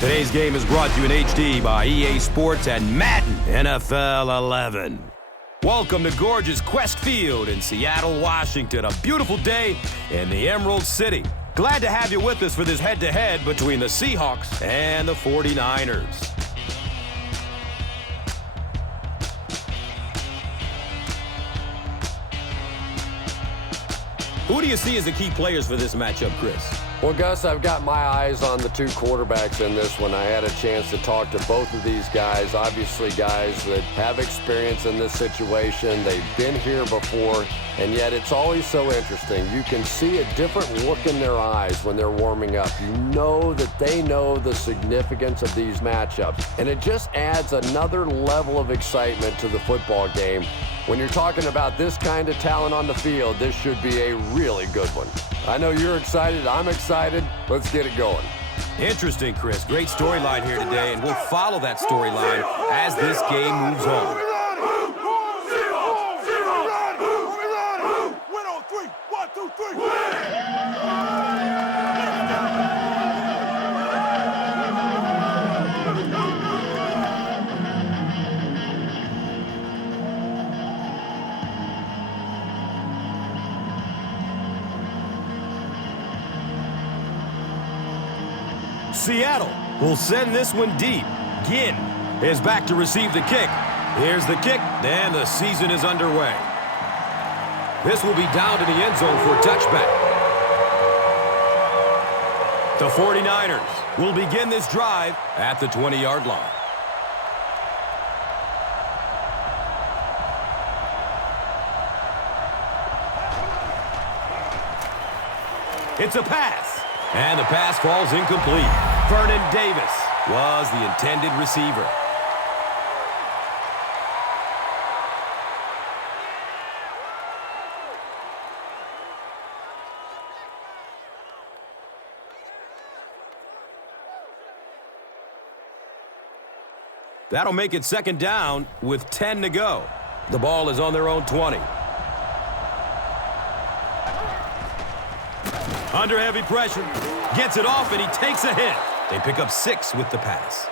Today's game is brought to you in HD by EA Sports and Madden NFL 11. Welcome to gorgeous Quest Field in Seattle, Washington. A beautiful day in the Emerald City. Glad to have you with us for this head-to-head between the Seahawks and the 49ers. Who do you see as the key players for this matchup, Chris? Well, Gus, I've got my eyes on the two quarterbacks in this one. I had a chance to talk to both of these guys, obviously guys that have experience in this situation. They've been here before, and yet it's always so interesting. You can see a different look in their eyes when they're warming up. You know that they know the significance of these matchups, and it just adds another level of excitement to the football game. When you're talking about this kind of talent on the field, this should be a really good one. I know you're excited. I'm excited. Let's get it going. Interesting, Chris. Great storyline here today, and we'll follow that storyline as this game moves on. Seattle will send this one deep. Ginn is back to receive the kick. Here's the kick, and the season is underway. This will be down to the end zone for a touchback. The 49ers will begin this drive at the 20-yard line. It's a pass, and the pass falls incomplete. Vernon Davis was the intended receiver. That'll make it second down with 10 to go. The ball is on their own 20. Under heavy pressure, gets it off, and he takes a hit. They pick up 6 with the pass.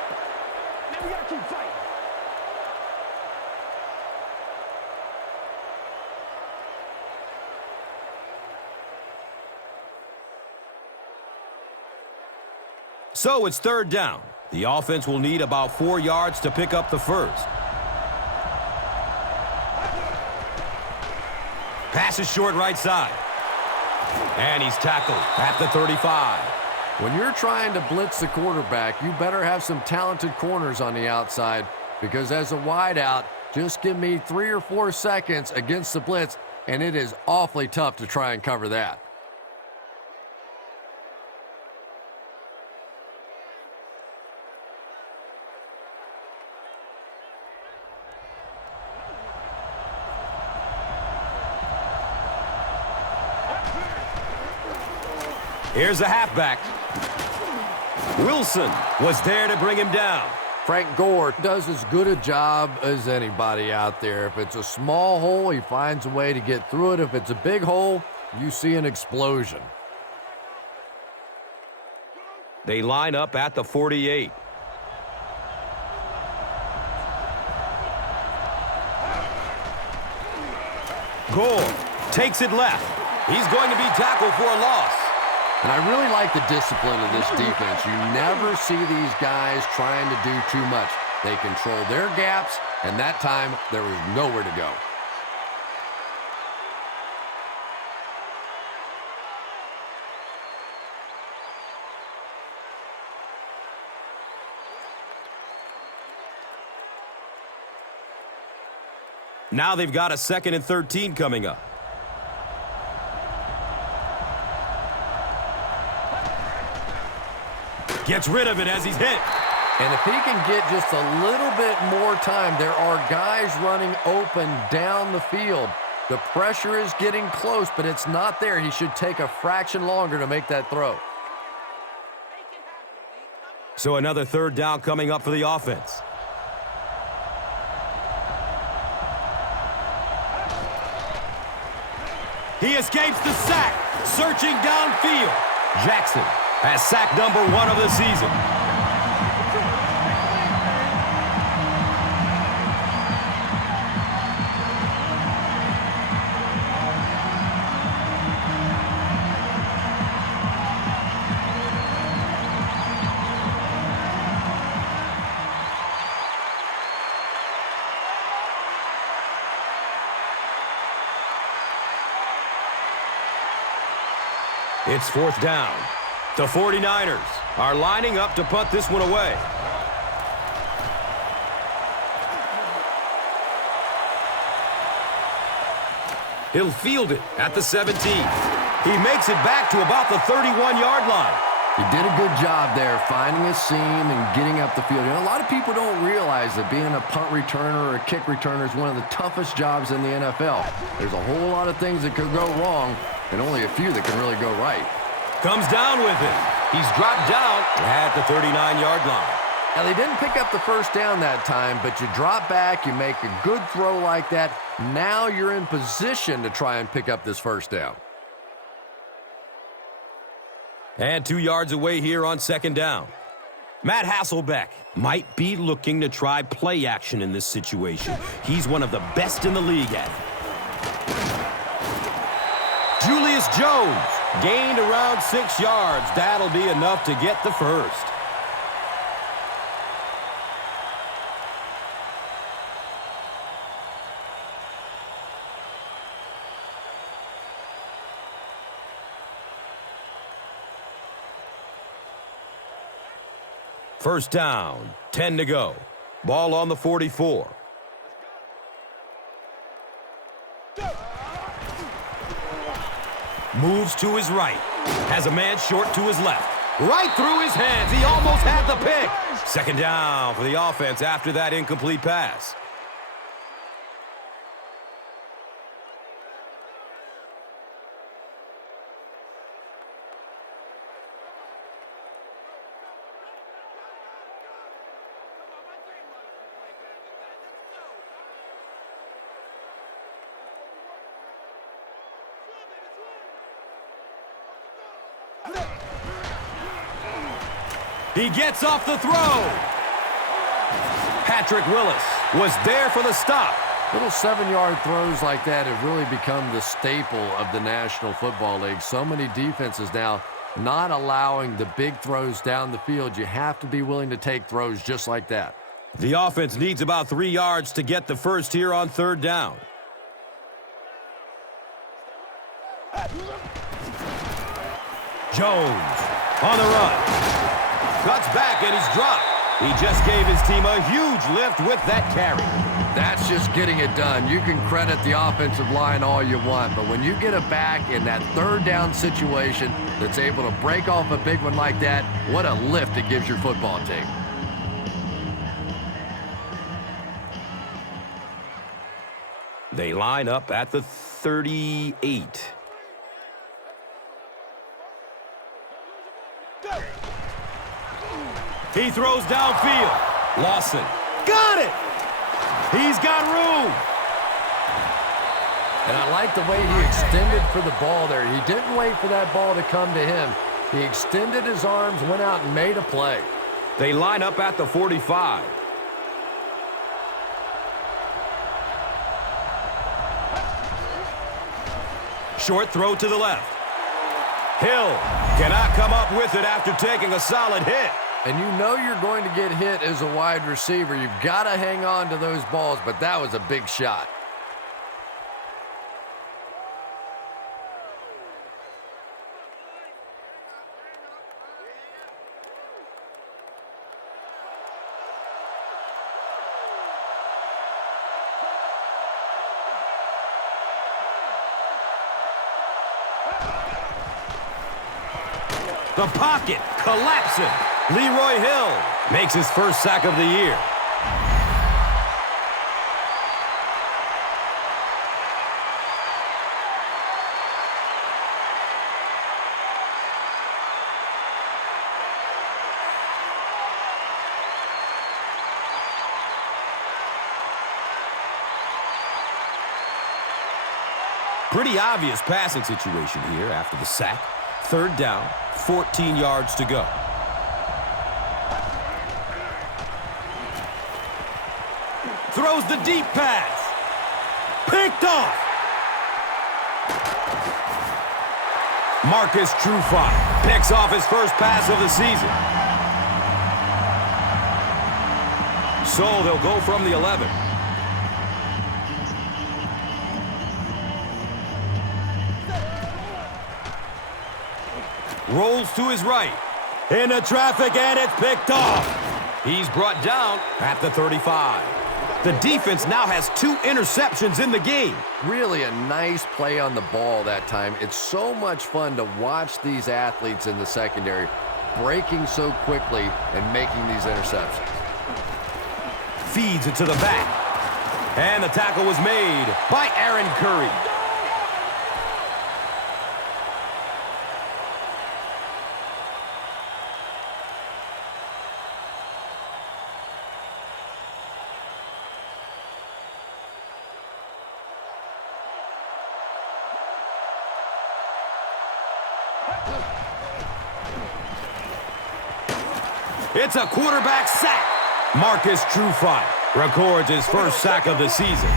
So it's third down. The offense will need about 4 yards to pick up the first. Pass is short right side. And he's tackled at the 35. When you're trying to blitz the quarterback, you better have some talented corners on the outside, because as a wideout, just give me 3 or 4 seconds against the blitz, and it is awfully tough to try and cover that. Here's a halfback. Wilson was there to bring him down. Frank Gore does as good a job as anybody out there. If it's a small hole, he finds a way to get through it. If it's a big hole, you see an explosion. They line up at the 48. Gore takes it left. He's going to be tackled for a loss. And I really like the discipline of this defense. You never see these guys trying to do too much. They control their gaps, and that time there was nowhere to go. Now they've got a 2nd and 13 coming up. Gets rid of it as he's hit. And if he can get just a little bit more time, there are guys running open down the field. The pressure is getting close, but it's not there. He should take a fraction longer to make that throw. So another third down coming up for the offense. He escapes the sack, searching downfield. Jackson has sack number 1 of the season. It's fourth down. The 49ers are lining up to punt this one away. He'll field it at the 17. He makes it back to about the 31-yard line. He did a good job there finding a seam and getting up the field. You know, a lot of people don't realize that being a punt returner or a kick returner is one of the toughest jobs in the NFL. There's a whole lot of things that could go wrong and only a few that can really go right. Comes down with it. He's dropped down at the 39-yard line. Now, they didn't pick up the first down that time, but you drop back, you make a good throw like that. Now you're in position to try and pick up this first down. And 2 yards away here on second down. Matt Hasselbeck might be looking to try play action in this situation. He's one of the best in the league at it. Julius Jones gained around 6 yards. That'll be enough to get the first. First down, 10 to go. Ball on the 44. Moves to his right. Has a man short to his left. Right through his hands. He almost had the pick. Second down for the offense after that incomplete pass. He gets off the throw. Patrick Willis was there for the stop. Little 7-yard throws like that have really become the staple of the National Football League. So many defenses now not allowing the big throws down the field. You have to be willing to take throws just like that. The offense needs about 3 yards to get the first here on third down. Jones on the run. Cuts back and he's dropped. He just gave his team a huge lift with that carry. That's just getting it done. You can credit the offensive line all you want, but when you get it back in that third down situation that's able to break off a big one like that, what a lift it gives your football team. They line up at the 38. He throws downfield. Lawson. Got it! He's got room. And I like the way he extended for the ball there. He didn't wait for that ball to come to him. He extended his arms, went out and made a play. They line up at the 45. Short throw to the left. Hill cannot come up with it after taking a solid hit. And you know you're going to get hit as a wide receiver. You've got to hang on to those balls, but that was a big shot. The pocket collapsing. Leroy Hill makes his first sack of the year. Pretty obvious passing situation here after the sack. Third down, 14 yards to go. Throws the deep pass. Picked off. Marcus Trufant picks off his first pass of the season. So they'll go from the 11. Rolls to his right. Into traffic, and it's picked off. He's brought down at the 35. The defense now has 2 interceptions in the game. Really a nice play on the ball that time. It's so much fun to watch these athletes in the secondary breaking so quickly and making these interceptions. Feeds it to the back. And the tackle was made by Aaron Curry. It's a quarterback sack. Marcus Trufant records his first sack of the season.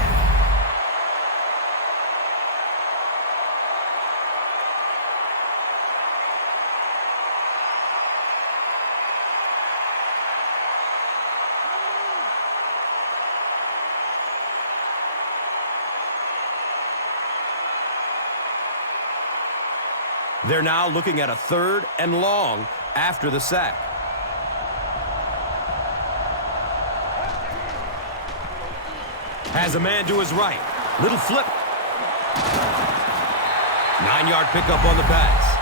They're now looking at a 3rd and long after the sack. Has a man to his right. Little flip. 9-yard pickup on the pass.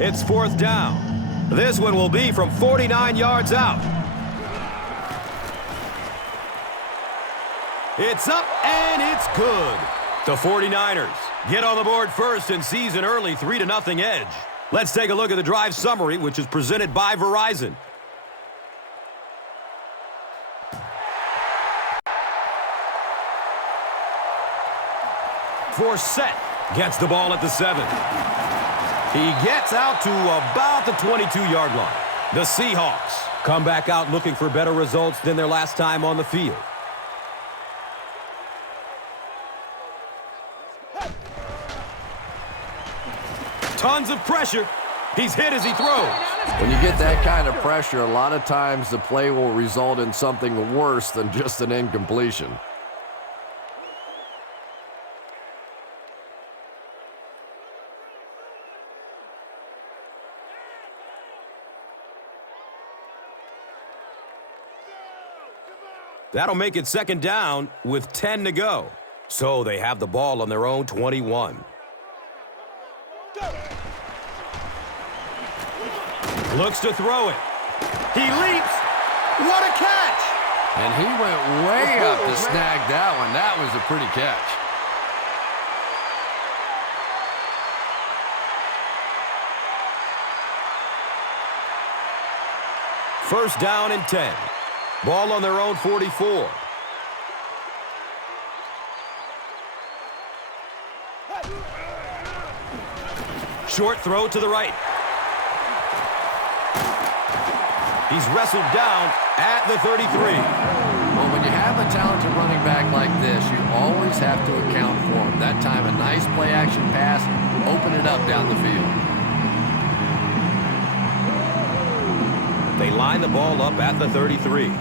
It's 4th down. This one will be from 49 yards out. It's up, and it's good. The 49ers get on the board first and seize an early 3-0 edge. Let's take a look at the drive summary, which is presented by Verizon. Forsett gets the ball at the 7. He gets out to about the 22-yard line. The Seahawks come back out looking for better results than their last time on the field. Tons of pressure. He's hit as he throws. When you get that kind of pressure, a lot of times the play will result in something worse than just an incompletion. That'll make it 2nd down with 10 to go. So they have the ball on their own 21. Looks to throw it. He leaps. What a catch! And he went way up to snag that one. That was a pretty catch. First down and 10. Ball on their own 44. Short throw to the right. He's wrestled down at the 33. Well, when you have a talented running back like this, you always have to account for him. That time, a nice play-action pass, open it up down the field. They line the ball up at the 33.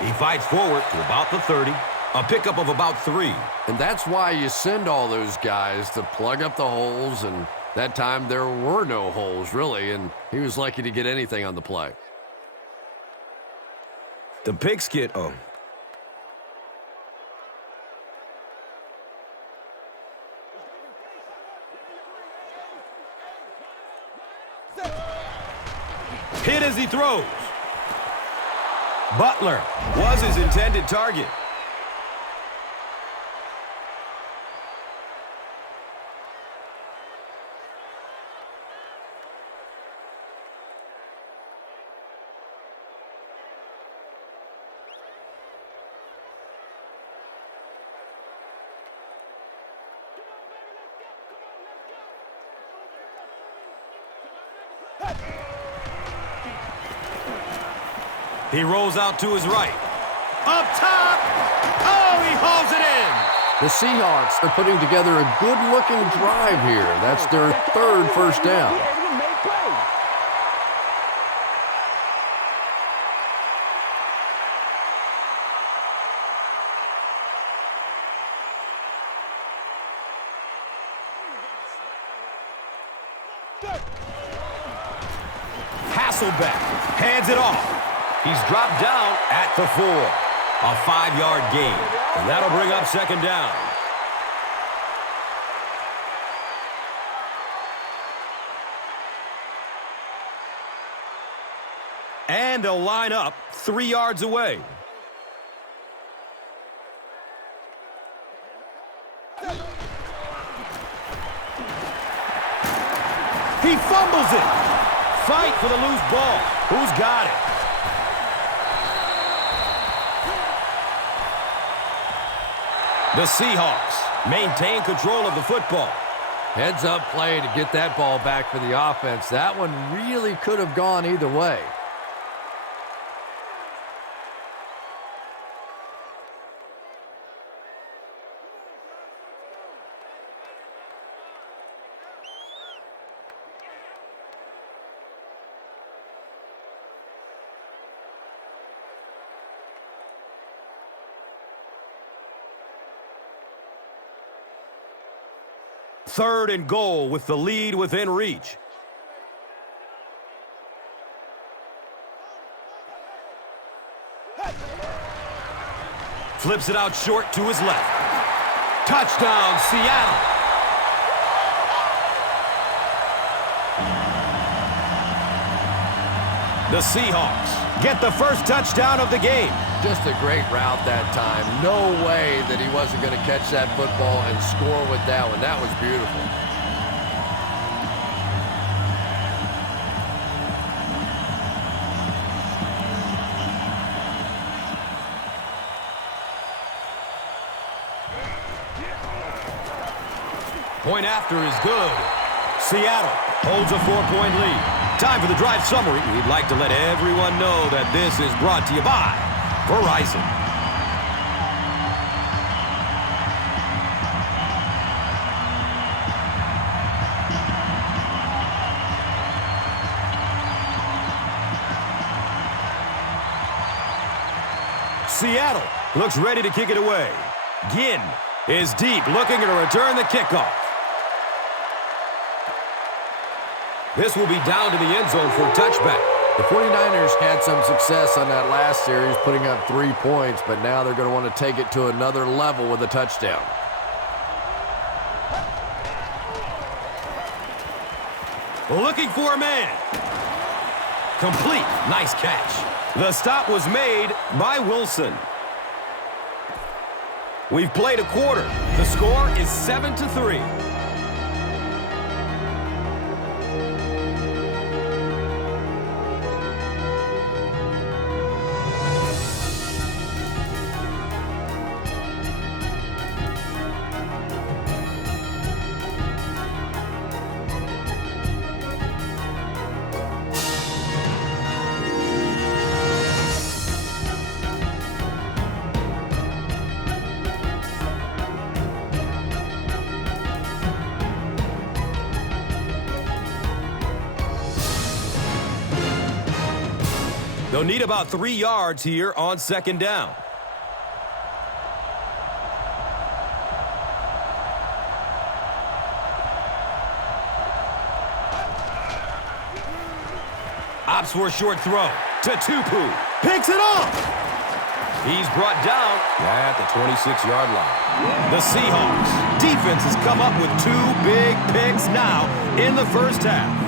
He fights forward to about the 30, a pickup of about 3. And that's why you send all those guys to plug up the holes, and that time there were no holes, really, and he was lucky to get anything on the play. The pigskin, hit as he throws. Butler was his intended target. He rolls out to his right. Up top! Oh, he hauls it in! The Seahawks are putting together a good-looking drive here. That's their third first down. Hasselbeck hands it off. He's dropped down at the 4. A 5-yard gain, and that'll bring up second down. And they'll line up 3 yards away. He fumbles it. Fight for the loose ball. Who's got it? The Seahawks maintain control of the football. Heads-up play to get that ball back for the offense. That one really could have gone either way. Third and goal with the lead within reach. Flips it out short to his left. Touchdown, Seattle. The Seahawks get the first touchdown of the game. Just a great route that time. No way that he wasn't going to catch that football and score with that one. That was beautiful. Point after is good. Seattle holds a 4-point lead. Time for the drive summary. We'd like to let everyone know that this is brought to you by Verizon. Seattle looks ready to kick it away. Ginn is deep, looking to return the kickoff. This will be down to the end zone for a touchback. The 49ers had some success on that last series, putting up 3 points, but now they're going to want to take it to another level with a touchdown. Looking for a man. Complete. Nice catch. The stop was made by Wilson. We've played a quarter. The score is 7-3. They'll need about 3 yards here on second down. Opts for a short throw to Tupu. Picks it off. He's brought down at the 26-yard line. The Seahawks defense has come up with 2 big picks now in the first half.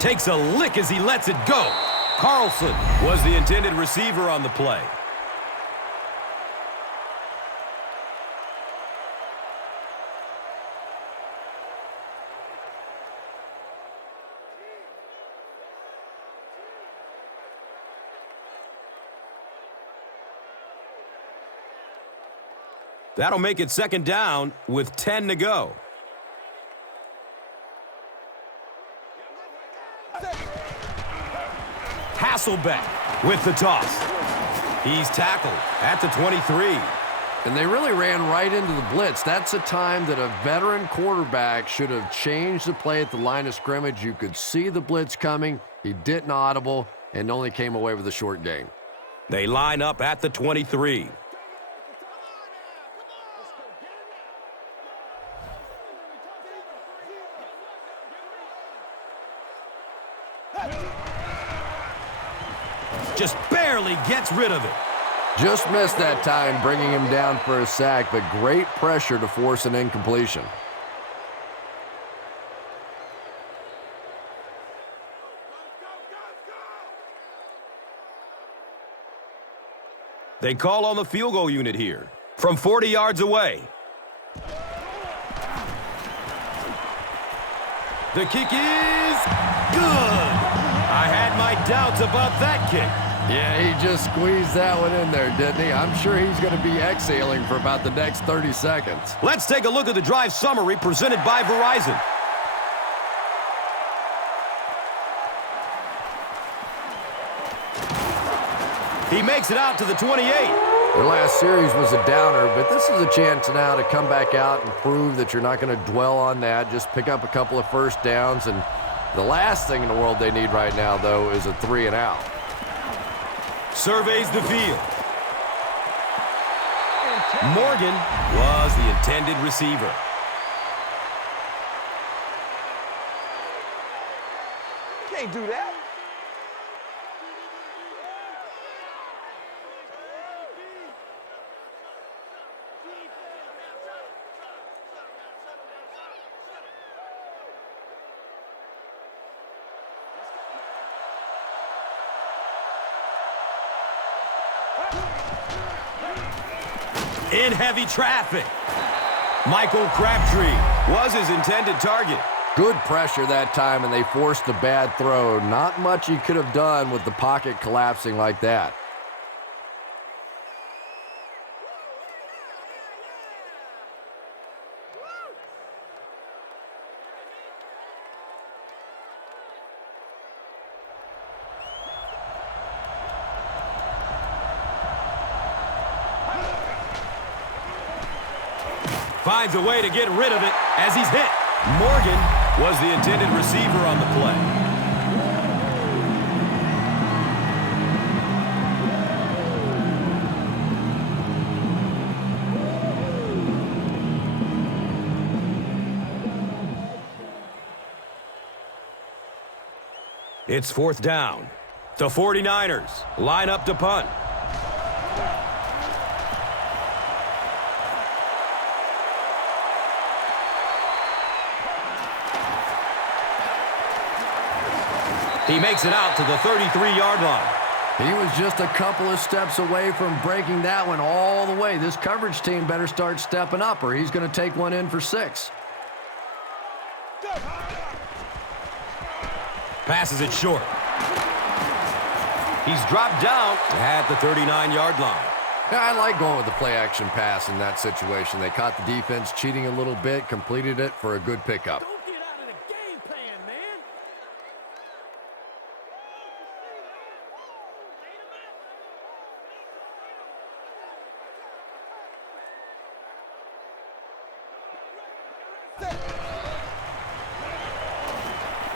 Takes a lick as he lets it go. Carlson was the intended receiver on the play. That'll make it second down with 10 to go. Hasselbeck with the toss. He's tackled at the 23. And they really ran right into the blitz. That's a time that a veteran quarterback should have changed the play at the line of scrimmage. You could see the blitz coming. He didn't audible and only came away with a short gain. They line up at the 23. Just barely gets rid of it. Just missed that time, bringing him down for a sack, but great pressure to force an incompletion. They call on the field goal unit here from 40 yards away. The kick is good. I had my doubts about that kick. Yeah, he just squeezed that one in there, didn't he? I'm sure he's going to be exhaling for about the next 30 seconds. Let's take a look at the drive summary presented by Verizon. He makes it out to the 28. Their last series was a downer, but this is a chance now to come back out and prove that you're not going to dwell on that. Just pick up a couple of first downs, and the last thing in the world they need right now, though, is a 3-and-out. Surveys the field. Morgan was the intended receiver. Can't do that. In heavy traffic. Michael Crabtree was his intended target. Good pressure that time, and they forced a bad throw. Not much he could have done with the pocket collapsing like that. Finds a way to get rid of it as he's hit. Morgan was the intended receiver on the play. It's fourth down. The 49ers line up to punt. He makes it out to the 33-yard line. He was just a couple of steps away from breaking that one all the way. This coverage team better start stepping up, or he's going to take one in for 6. Passes it short. He's dropped down at the 39-yard line. Yeah, I like going with the play-action pass in that situation. They caught the defense cheating a little bit, completed it for a good pickup. Don't get out of the game plan, man.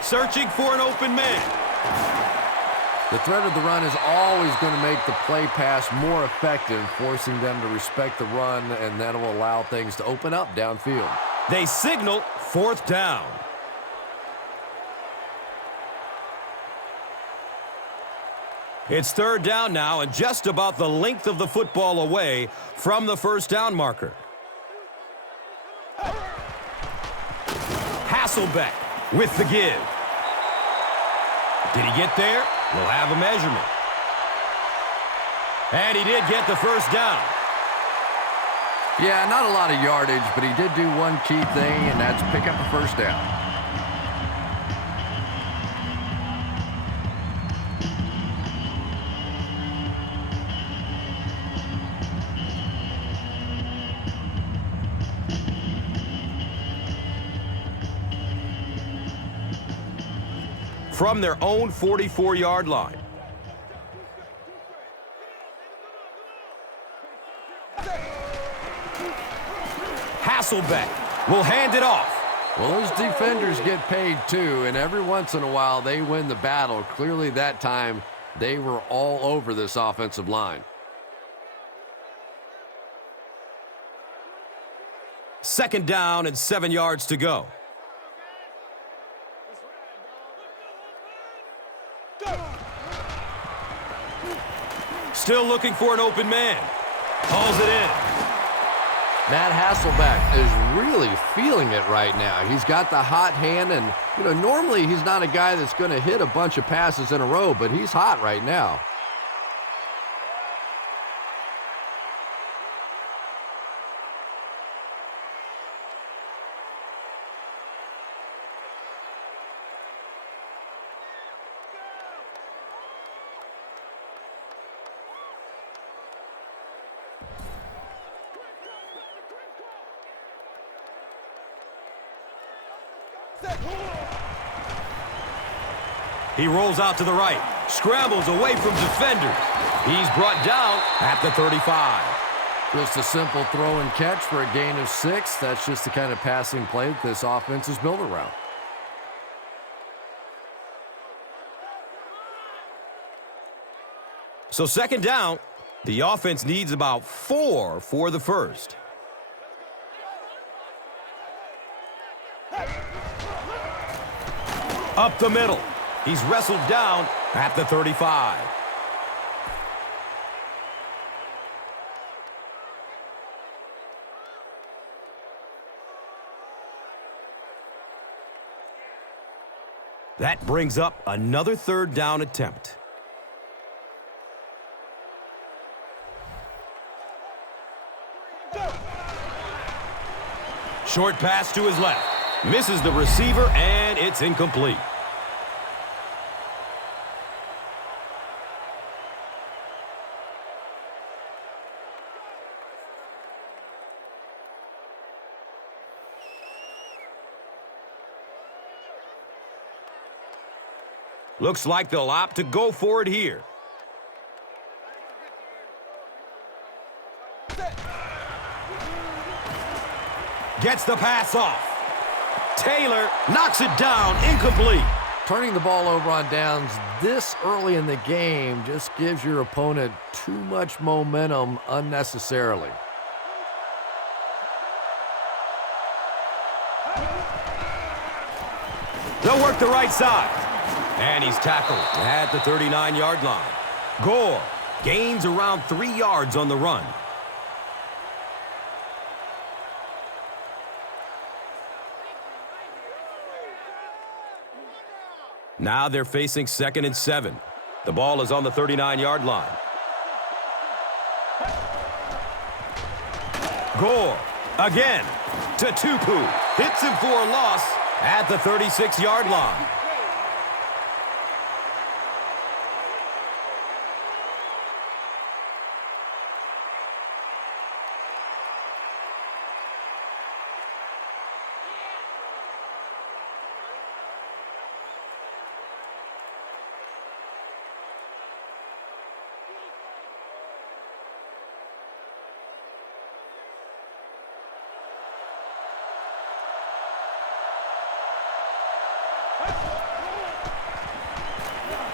Searching for an open man. The threat of the run is always going to make the play pass more effective, forcing them to respect the run, and that will allow things to open up downfield. They signal fourth down. It's third down now and just about the length of the football away from the first down marker. Hasselbeck with the give. Did he get there? We'll have a measurement. And he did get the first down. Yeah, not a lot of yardage, but he did do one key thing, and that's pick up a first down. from their own 44-yard line. Hasselbeck will hand it off. Well, those defenders get paid too, and every once in a while they win the battle. Clearly that time they were all over this offensive line. Second down and 7 yards to go. Still looking for an open man. Hauls it in. Matt Hasselbeck is really feeling it right now. He's got the hot hand, and normally he's not a guy that's going to hit a bunch of passes in a row, but he's hot right now. He rolls out to the right, scrambles away from defenders. He's brought down at the 35. Just a simple throw and catch for a gain of 6. That's just the kind of passing play that this offense is built around. So second down, the offense needs about 4 for the first. Up the middle. He's wrestled down at the 35. That brings up another third down attempt. Short pass to his left. Misses the receiver, and it's incomplete. Looks like they'll opt to go for it here. Gets the pass off. Taylor knocks it down, incomplete. Turning the ball over on downs this early in the game just gives your opponent too much momentum unnecessarily. They'll work the right side. And he's tackled at the 39-yard line. Gore gains around 3 yards on the run. Now they're facing 2nd and 7. The ball is on the 39-yard line. Gore again to Tupu. Hits him for a loss at the 36-yard line.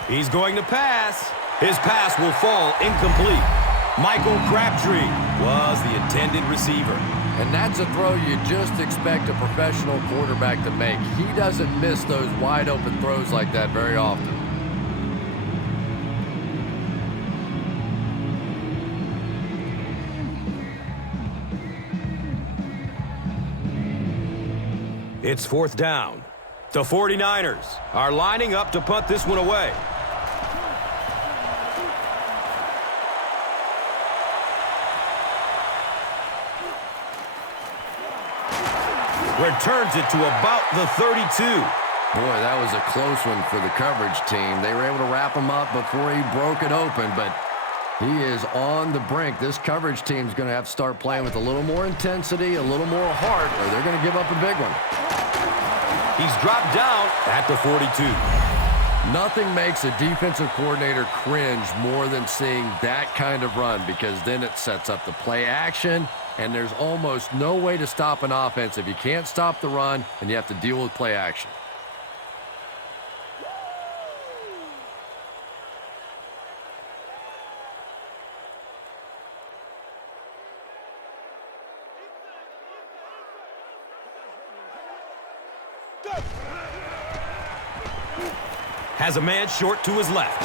He's going to pass. His pass will fall incomplete. Michael Crabtree was the intended receiver. And that's a throw you just expect a professional quarterback to make. He doesn't miss those wide open throws like that very often. It's 4th down. The 49ers are lining up to punt this one away. Returns it to about the 32. Boy, that was a close one for the coverage team. They were able to wrap him up before he broke it open, but he is on the brink. This coverage team is going to have to start playing with a little more intensity, a little more heart, or they're going to give up a big one. He's dropped down at the 42. Nothing makes a defensive coordinator cringe more than seeing that kind of run, because then it sets up the play action, and there's almost no way to stop an offense if you can't stop the run and you have to deal with play action. Has a man short to his left.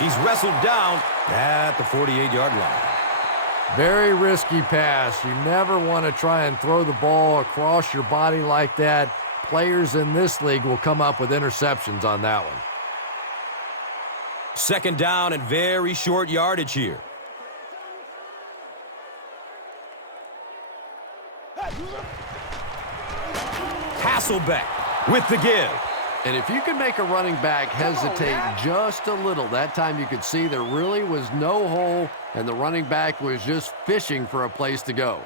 He's wrestled down at the 48-yard line. Very risky pass. You never want to try and throw the ball across your body like that. Players in this league will come up with interceptions on that one. Second down and very short yardage here. Hasselbeck with the give. And if you can make a running back hesitate just a little, that time you could see there really was no hole, and the running back was just fishing for a place to go.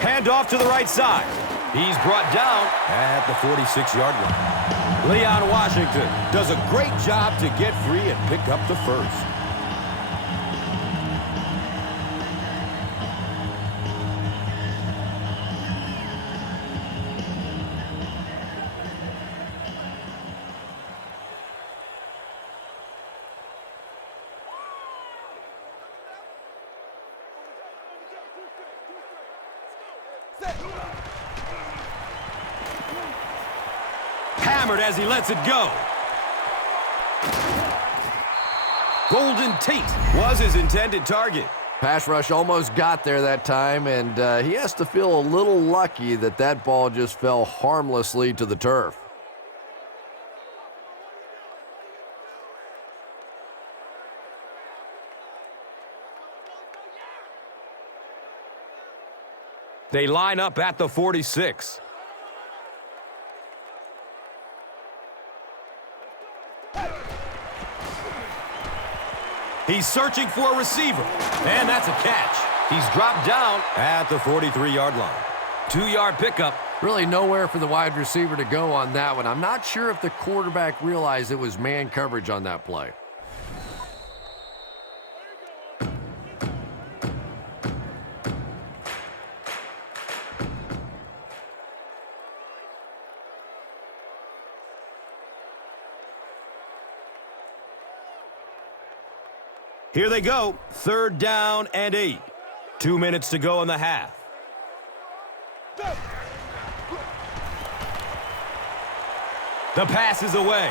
Hand off to the right side. He's brought down at the 46-yard line. Leon Washington does a great job to get free and pick up the first. Hammered as he lets it go. Golden Tate was his intended target. Pass rush almost got there that time, and he has to feel a little lucky that that ball just fell harmlessly to the turf. They line up at the 46. He's searching for a receiver, and that's a catch. He's dropped down at the 43-yard line. 2-yard pickup. Really nowhere for the wide receiver to go on that one. I'm not sure if the quarterback realized it was man coverage on that play. Here they go, 3rd down and 8. 2 minutes to go in the half. The pass is away.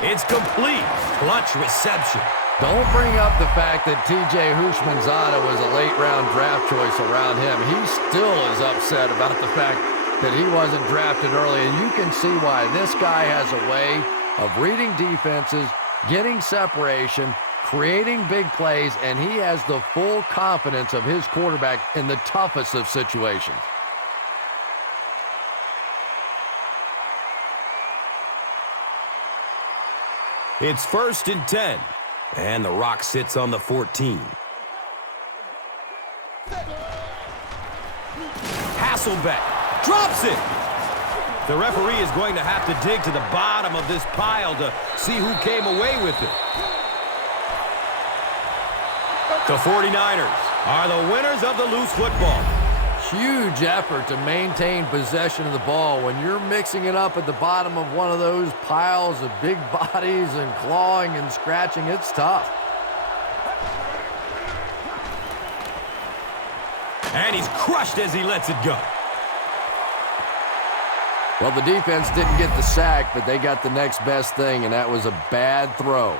It's complete. Clutch reception. Don't bring up the fact that T.J. Houshmandzadeh was a late-round draft choice around him. He still is upset about the fact that he wasn't drafted early, and you can see why. This guy has a way of reading defenses, getting separation, creating big plays, and he has the full confidence of his quarterback in the toughest of situations. It's 1st and 10, and the Rock sits on the 14. Hasselbeck drops it. The referee is going to have to dig to the bottom of this pile to see who came away with it. The 49ers are the winners of the loose football. Huge effort to maintain possession of the ball. When you're mixing it up at the bottom of one of those piles of big bodies and clawing and scratching, it's tough. And he's crushed as he lets it go. Well, the defense didn't get the sack, but they got the next best thing, and that was a bad throw.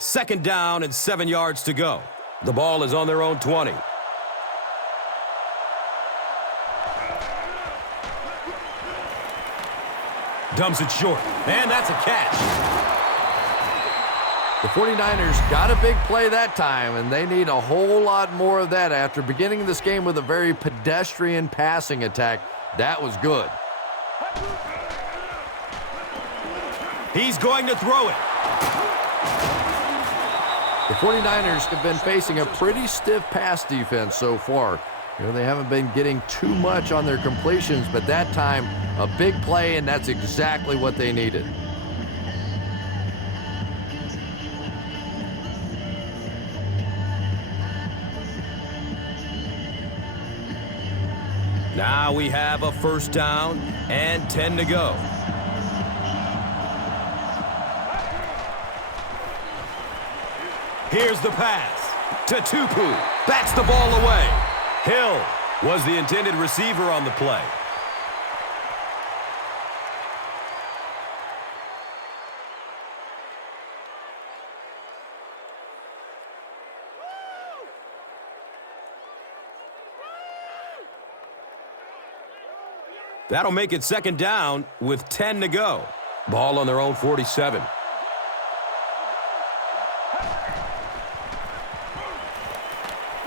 2nd down and 7 yards to go. The ball is on their own 20. Dumps it short, and that's a catch. The 49ers got a big play that time, and they need a whole lot more of that after beginning this game with a very pedestrian passing attack. That was good. He's going to throw it. The 49ers have been facing a pretty stiff pass defense so far. You know, they haven't been getting too much on their completions, but that time, a big play, and that's exactly what they needed. Now we have a 1st down and 10 to go. Here's the pass to Tupu. Bats the ball away. Hill was the intended receiver on the play. That'll make it 2nd down with 10 to go. Ball on their own 47.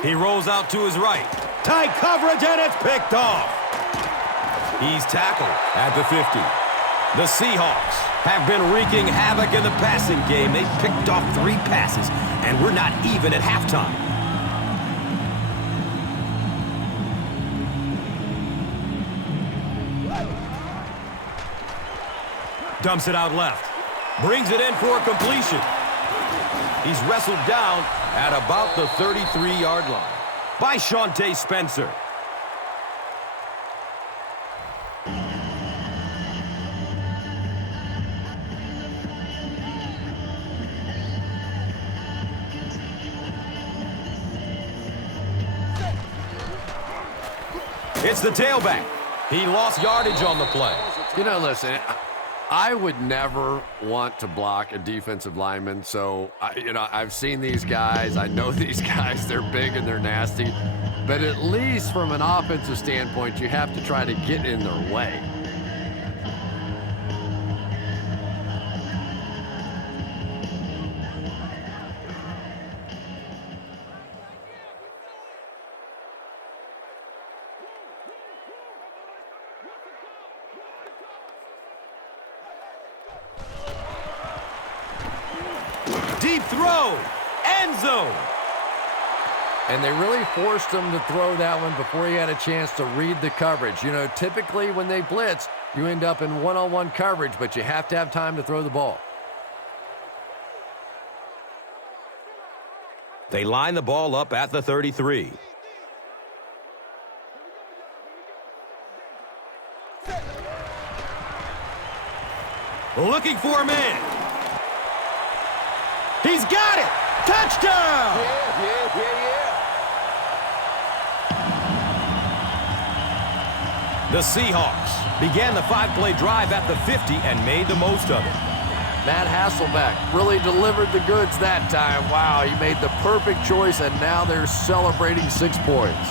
He rolls out to his right. Tight coverage, and it's picked off. He's tackled at the 50. The Seahawks have been wreaking havoc in the passing game. They've picked off 3 passes, and we're not even at halftime. Dumps it out left. Brings it in for a completion. He's wrestled down at about the 33-yard line by Shawntae Spencer. It's the tailback. He lost yardage on the play. You know, listen, I would never want to block a defensive lineman, so, I've seen these guys. I know these guys. They're big and they're nasty. But at least from an offensive standpoint, you have to try to get in their way. Deep throw, end zone. And they really forced him to throw that one before he had a chance to read the coverage. You know, typically when they blitz, you end up in one-on-one coverage, but you have to have time to throw the ball. They line the ball up at the 33. Looking for a man. He's got it! Touchdown! Yeah. The Seahawks began the 5-play drive at the 50 and made the most of it. Matt Hasselbeck really delivered the goods that time. Wow, he made the perfect choice, and now they're celebrating 6 points.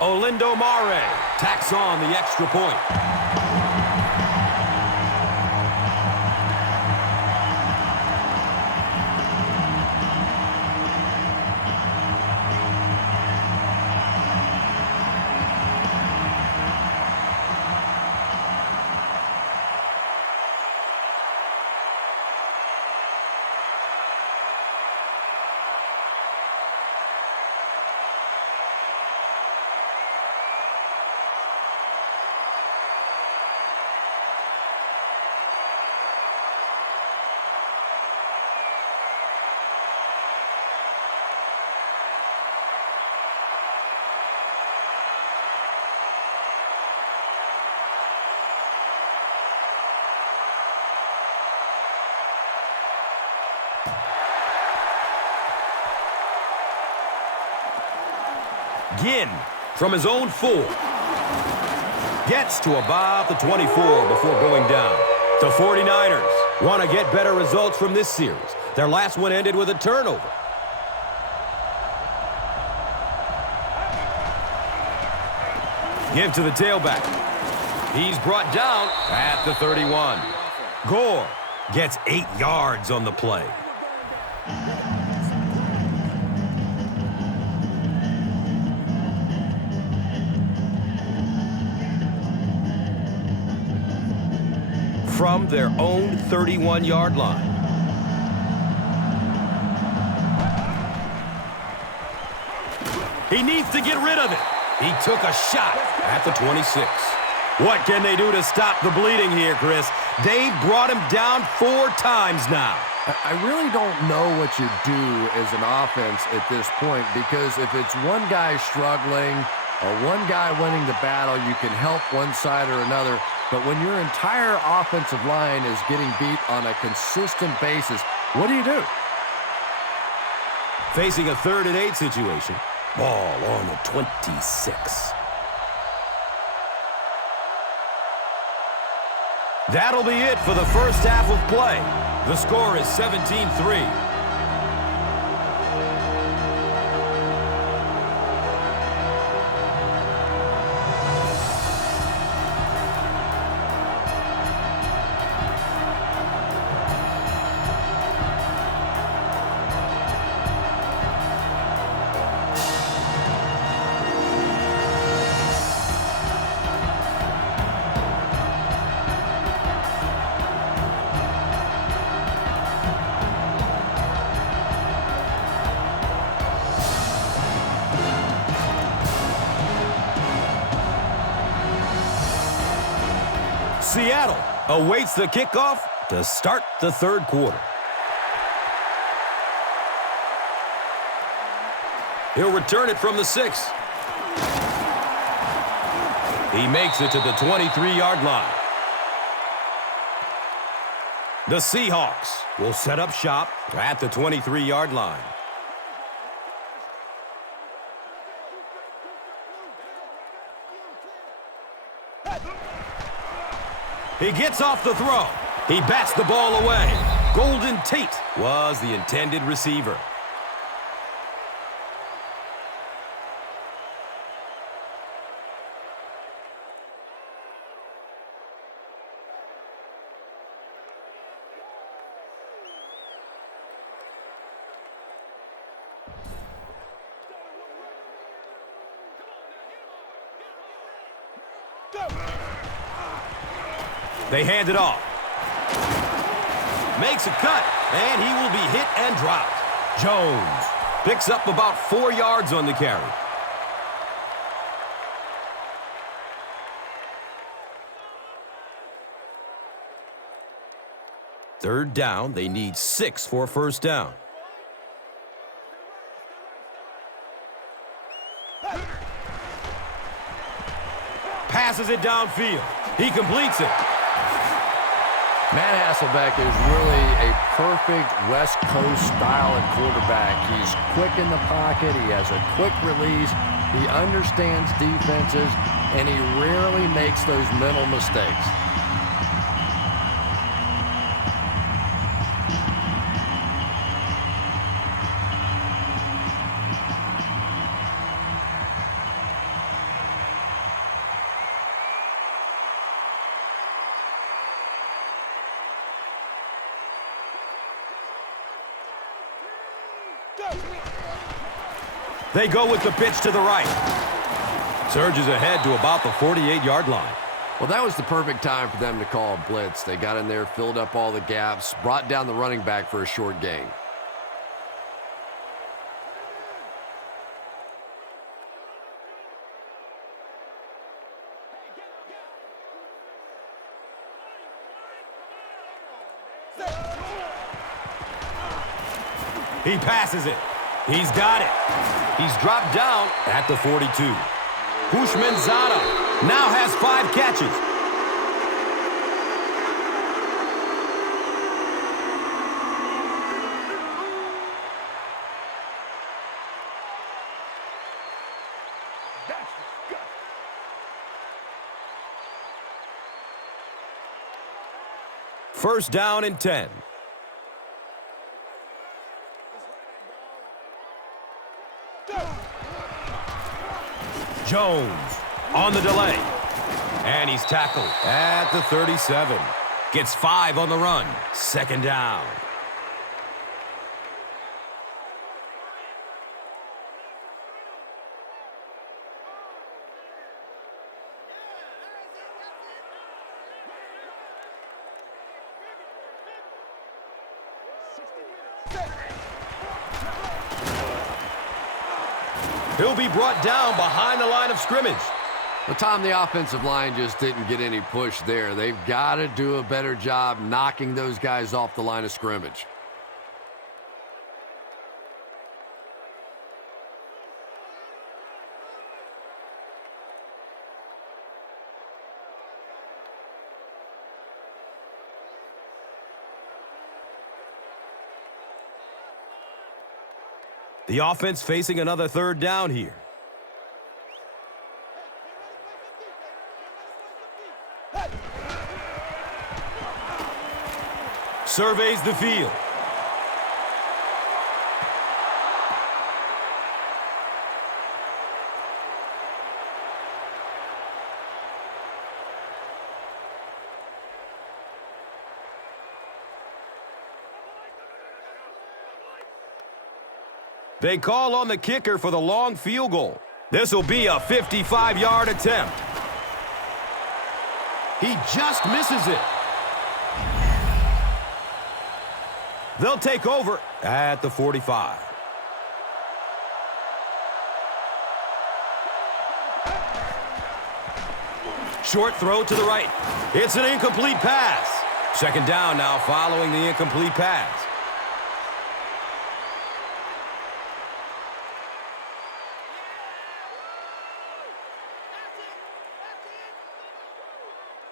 Olindo Mare tacks on the extra point. Ginn from his own 4. Gets to about the 24 before going down. The 49ers want to get better results from this series. Their last one ended with a turnover. Give to the tailback. He's brought down at the 31. Gore gets 8 yards on the play. From their own 31-yard line. He needs to get rid of it. He took a shot at the 26. What can they do to stop the bleeding here, Chris? They've brought him down 4 times now. I really don't know what you do as an offense at this point, because if it's one guy struggling or one guy winning the battle, you can help one side or another. But when your entire offensive line is getting beat on a consistent basis, what do you do? Facing a 3rd and 8 situation. Ball on the 26. That'll be it for the first half of play. The score is 17-3. Seattle awaits the kickoff to start the 3rd quarter. He'll return it from the 6. He makes it to the 23-yard line. The Seahawks will set up shop at the 23-yard line. He gets off the throw. He bats the ball away. Golden Tate was the intended receiver. They hand it off. Makes a cut, and he will be hit and dropped. Jones picks up about 4 yards on the carry. Third down, they need 6 for a first down. Passes it downfield. He completes it. Matt Hasselbeck is really a perfect West Coast style of quarterback. He's quick in the pocket. He has a quick release. He understands defenses, and he rarely makes those mental mistakes. They go with the pitch to the right. Surges ahead to about the 48-yard line. Well, that was the perfect time for them to call a blitz. They got in there, filled up all the gaps, brought down the running back for a short gain. He passes it. He's got it. He's dropped down at the 42. Houshmandzadeh now has 5 catches. First down and 10. Jones on the delay. And he's tackled at the 37. Gets 5 on the run. Second down. He'll be brought down behind the line of scrimmage. Well, Tom, the offensive line just didn't get any push there. They've got to do a better job knocking those guys off the line of scrimmage. The offense facing another third down here. Surveys the field. They call on the kicker for the long field goal. This will be a 55-yard attempt. He just misses it. They'll take over at the 45. Short throw to the right. It's an incomplete pass. Second down now following the incomplete pass.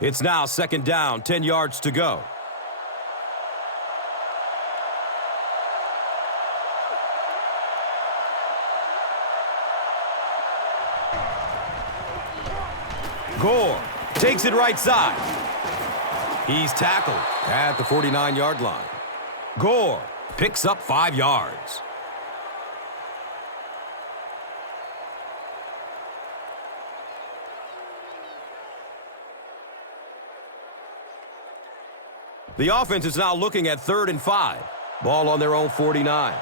It's now second down, 10 yards to go. Gore takes it right side. He's tackled at the 49-yard line. Gore picks up 5 yards. The offense is now looking at 3rd and 5. Ball on their own 49.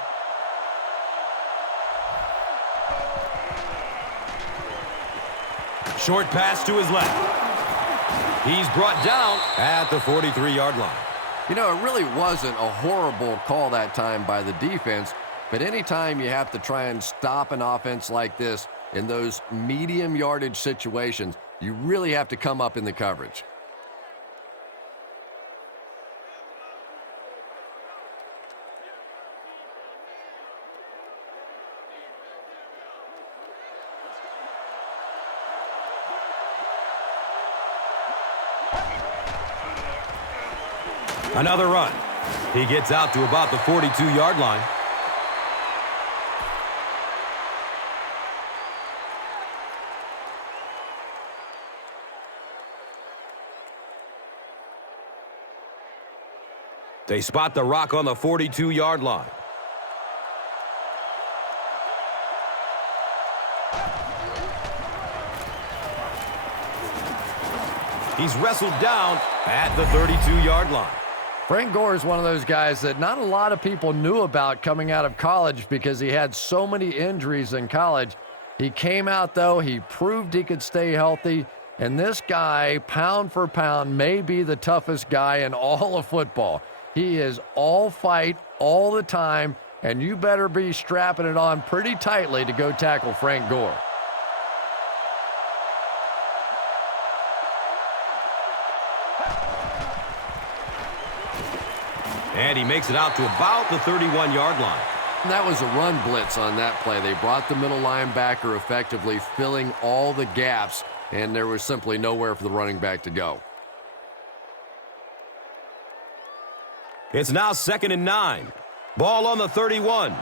Short pass to his left. He's brought down at the 43-yard line. You know, it really wasn't a horrible call that time by the defense, but anytime you have to try and stop an offense like this in those medium yardage situations, you really have to come up in the coverage. Another run. He gets out to about the 42-yard line. They spot the rock on the 42-yard line. He's wrestled down at the 32-yard line. Frank Gore is one of those guys that not a lot of people knew about coming out of college because he had so many injuries in college. He came out, though. He proved he could stay healthy. And this guy, pound for pound, may be the toughest guy in all of football. He is all fight all the time, and you better be strapping it on pretty tightly to go tackle Frank Gore. And he makes it out to about the 31-yard line. And that was a run blitz on that play. They brought the middle linebacker effectively filling all the gaps, and there was simply nowhere for the running back to go. It's now 2nd and 9. Ball on the 31.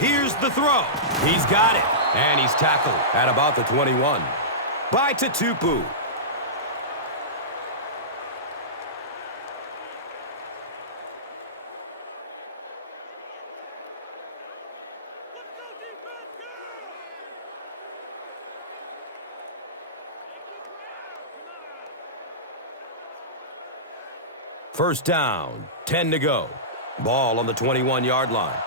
Here's the throw. He's got it. And he's tackled at about the 21. By Tupu. First down, 10 to go. Ball on the 21-yard line.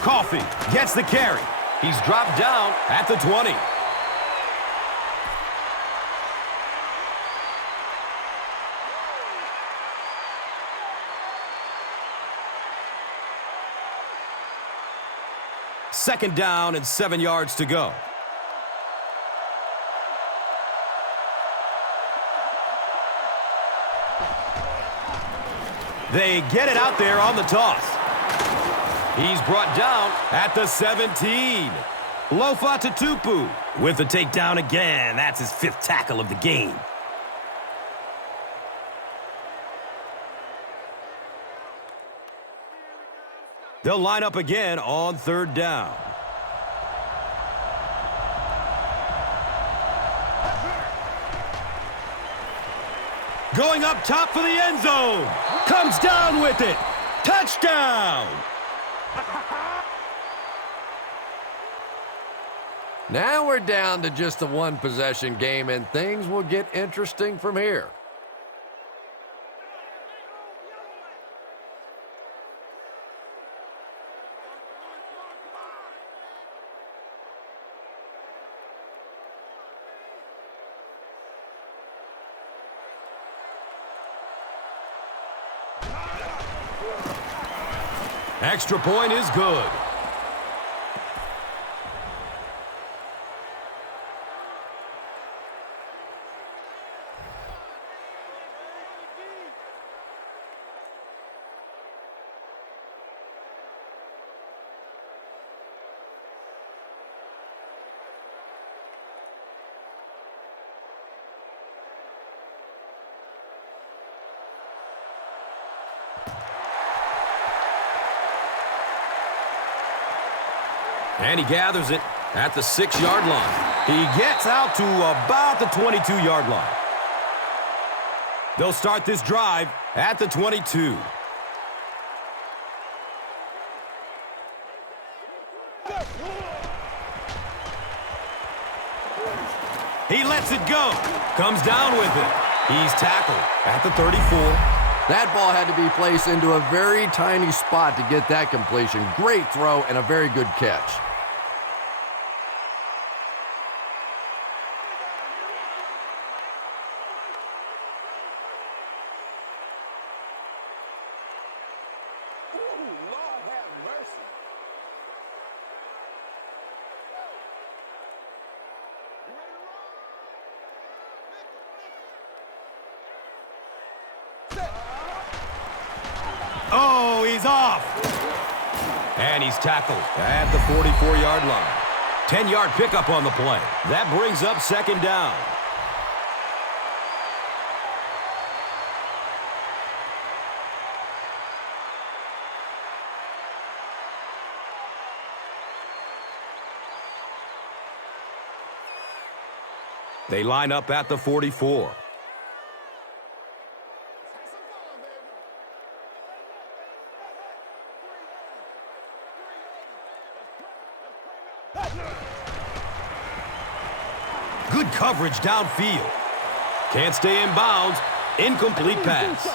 Coffee gets the carry. He's dropped down at the 20. Second down and 7 yards to go. They get it out there on the toss. He's brought down at the 17. Lofa Tupu with the takedown again. That's his 5th tackle of the game. They'll line up again on 3rd down. Going up top for the end zone. Comes down with it. Touchdown! Now we're down to just a one-possession game, and things will get interesting from here. Extra point is good. And he gathers it at the 6-yard line. He gets out to about the 22-yard line. They'll start this drive at the 22. He lets it go. Comes down with it. He's tackled at the 34. That ball had to be placed into a very tiny spot to get that completion. Great throw and a very good catch. Oh, he's off. And he's tackled at the 44-yard line. 10-yard pickup on the play. That brings up 2nd down. They line up at the 44. Good coverage downfield. Can't stay in bounds. Incomplete pass.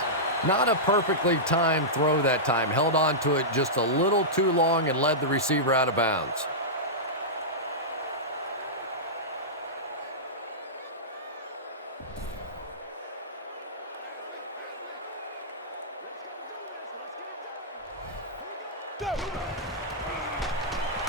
Not a perfectly timed throw that time. Held on to it just a little too long and led the receiver out of bounds.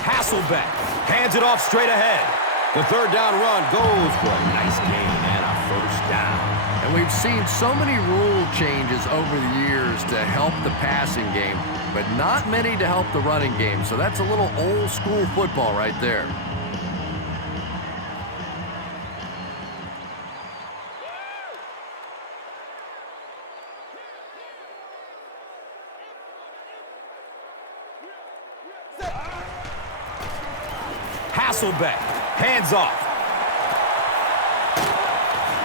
Hasselbeck hands it off straight ahead. The 3rd down run goes for a nice gain and a 1st down. And we've seen so many rule changes over the years to help the passing game, but not many to help the running game. So that's a little old school football right there. Hasselbeck, hands off.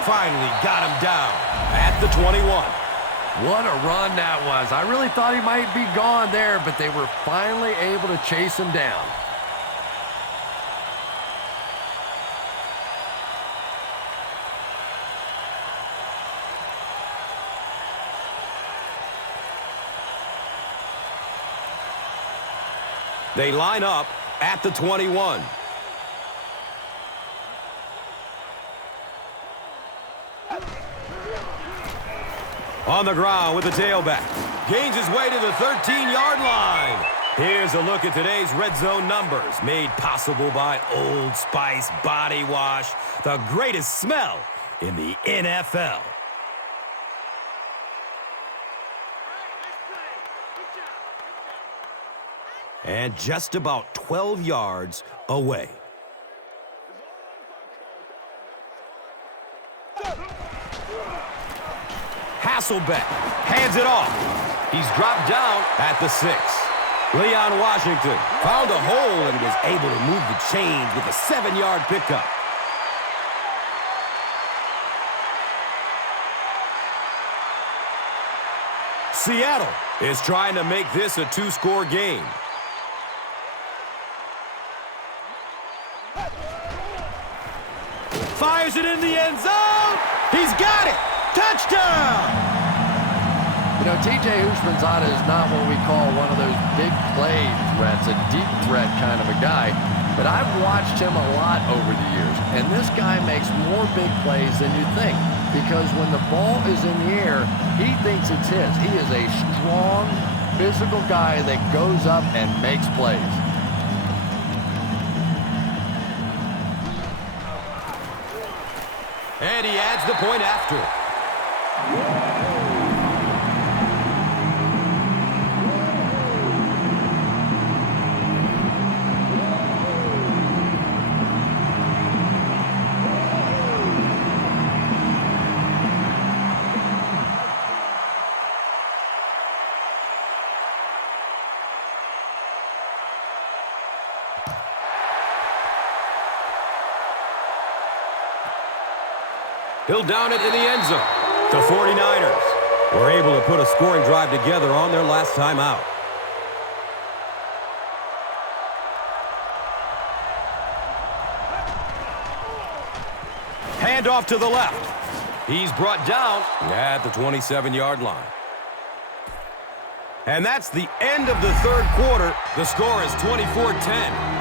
Finally got him down at the 21. What a run that was. I really thought he might be gone there, but they were finally able to chase him down. They line up at the 21. On the ground with the tailback. Gains his way to the 13-yard line. Here's a look at today's red zone numbers, made possible by Old Spice Body Wash, the greatest smell in the NFL. And just about 12 yards away. Hasselbeck hands it off. He's dropped down at the 6. Leon Washington found a hole and was able to move the chains with a 7-yard pickup. Seattle is trying to make this a 2-score game. Fires it in the end zone. He's got it. Touchdown! You know, TJ Houshmandzadeh is not what we call one of those big play threats, a deep threat kind of a guy. But I've watched him a lot over the years, and this guy makes more big plays than you think. Because when the ball is in the air, he thinks it's his. He is a strong, physical guy that goes up and makes plays. And he adds the point after. He'll down it in the end zone. The 49ers were able to put a scoring drive together on their last time out. Handoff to the left. He's brought down at the 27-yard line. And that's the end of the third quarter. The score is 24-10.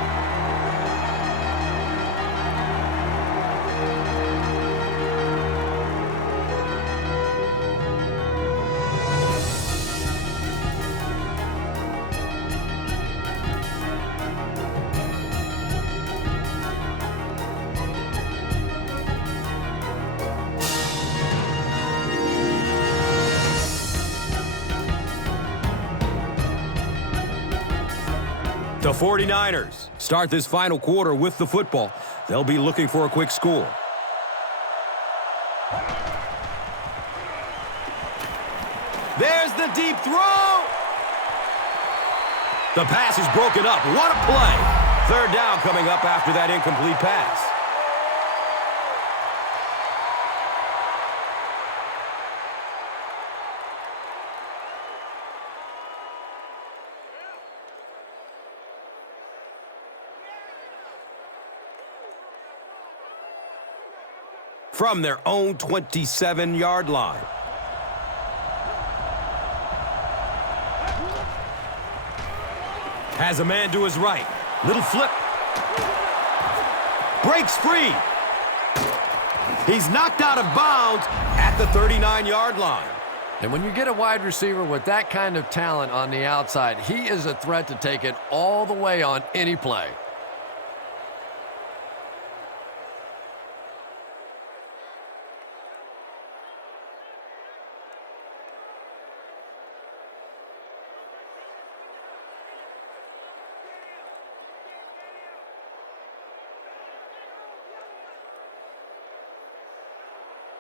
The 49ers start this final quarter with the football. They'll be looking for a quick score. There's the deep throw. The pass is broken up. What a play. Third down coming up after that incomplete pass. From their own 27-yard line. Has a man to his right. Little flip. Breaks free. He's knocked out of bounds at the 39-yard line. And when you get a wide receiver with that kind of talent on the outside, he is a threat to take it all the way on any play.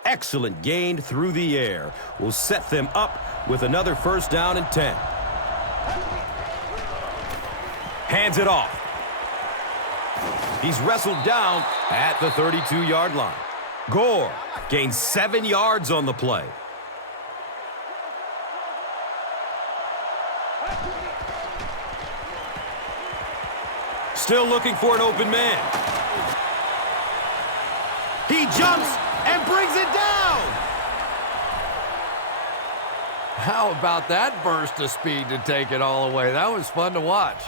Excellent gain through the air will set them up with another first down and 10. Hands it off. He's wrestled down at the 32-yard line. Gore gains 7 yards on the play. Still looking for an open man. He jumps and brings it down. How about that burst of speed to take it all away? That was fun to watch.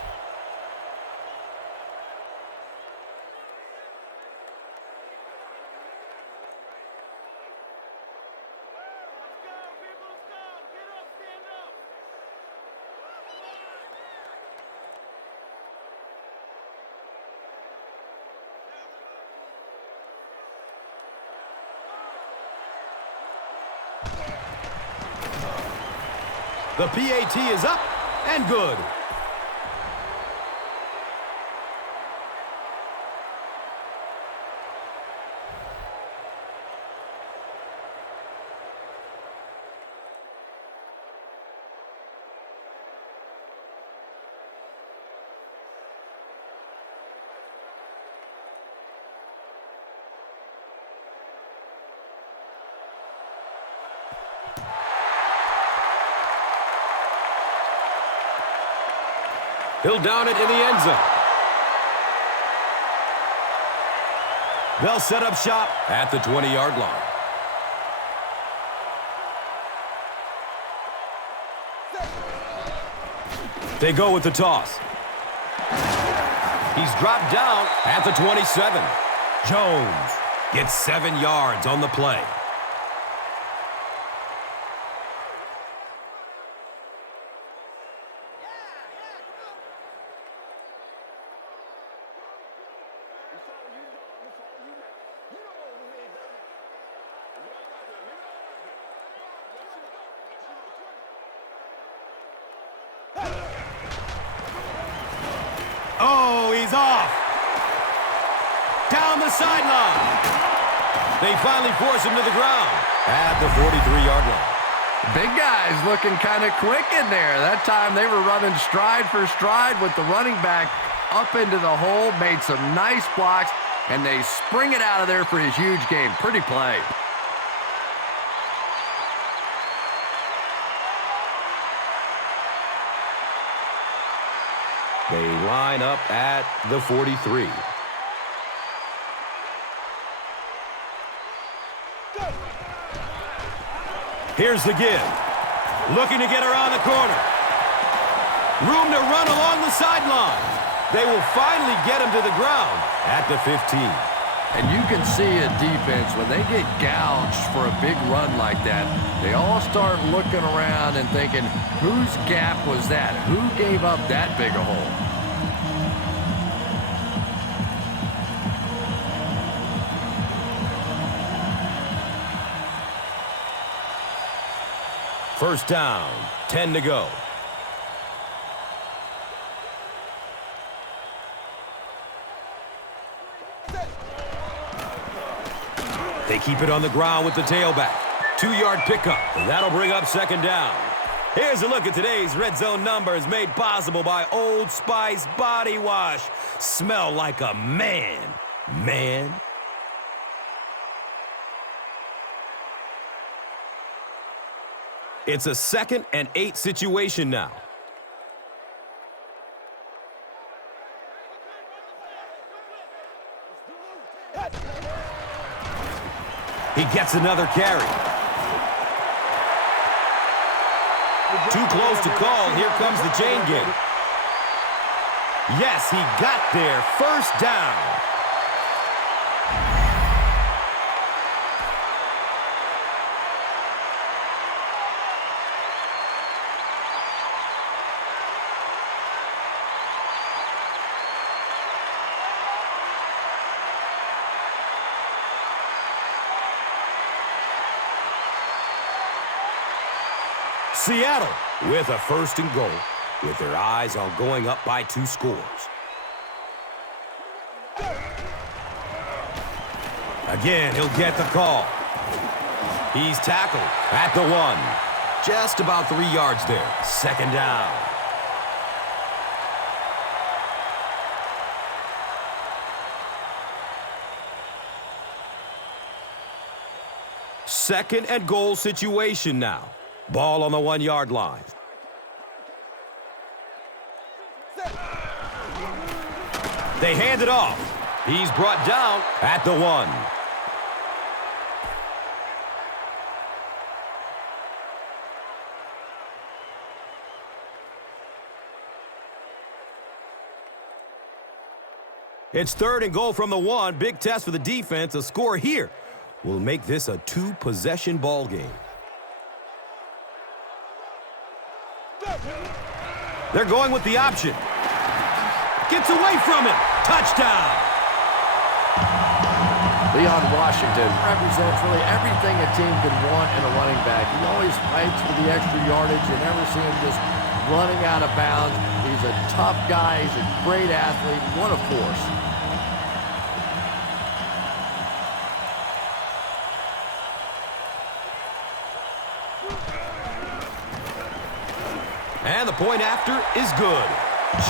The PAT is up and good. He'll down it in the end zone. They'll set up shop at the 20-yard line. They go with the toss. He's dropped down at the 27. Jones gets 7 yards on the play. Oh, he's off. Down the sideline. They finally force him to the ground at the 43-yard line. Big guys looking kind of quick in there. That time they were running stride for stride with the running back up into the hole, made some nice blocks, and they spring it out of there for a huge gain. Pretty play. They line up at the 43. Here's the give. Looking to get around the corner. Room to run along the sideline. They will finally get him to the ground at the 15. And you can see a defense, when they get gouged for a big run like that, they all start looking around and thinking, whose gap was that? Who gave up that big a hole? First down, 10 to go. They keep it on the ground with the tailback. 2-yard pickup, and that'll bring up second down. Here's a look at today's Red Zone numbers made possible by Old Spice Body Wash. Smell like a man. Man. It's a 2nd and 8 situation now. He gets another carry. Too close to call. Here comes the chain gang. Yes, he got there. First down. Seattle with a 1st and goal, with their eyes on going up by 2 scores. Again, he'll get the call. He's tackled at the 1. Just about 3 yards there. Second down. Second and goal situation now. Ball on the 1-yard line. They hand it off. He's brought down at the 1. It's third and goal from the 1. Big test for the defense. A score here will make this a 2-possession ball game. They're going with the option. Gets away from him. Touchdown. Leon Washington represents really everything a team could want in a running back. He always fights for the extra yardage. You never see him just running out of bounds. He's a tough guy. He's a great athlete. What a force. And the point after is good.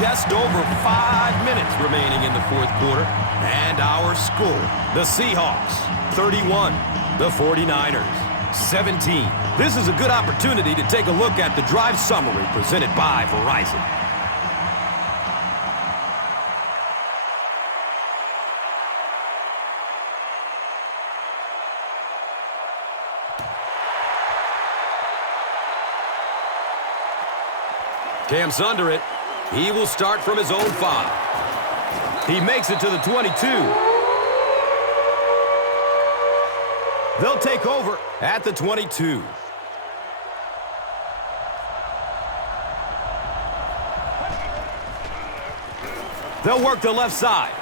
Just over 5 minutes remaining in the fourth quarter. And our score, the Seahawks, 31. The 49ers, 17. This is a good opportunity to take a look at the drive summary presented by Verizon. Cam's under it. He will start from his own 5. He makes it to the 22. They'll take over at the 22. They'll work the left side.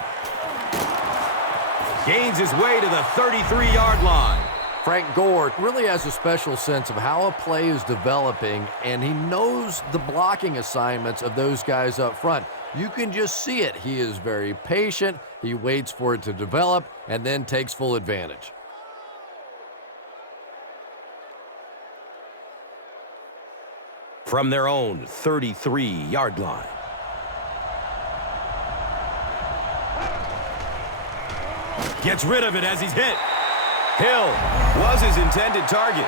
Gains his way to the 33-yard line. Frank Gore really has a special sense of how a play is developing, and he knows the blocking assignments of those guys up front. You can just see it. He is very patient. He waits for it to develop and then takes full advantage. From their own 33-yard line. Gets rid of it as he's hit. Hill was his intended target.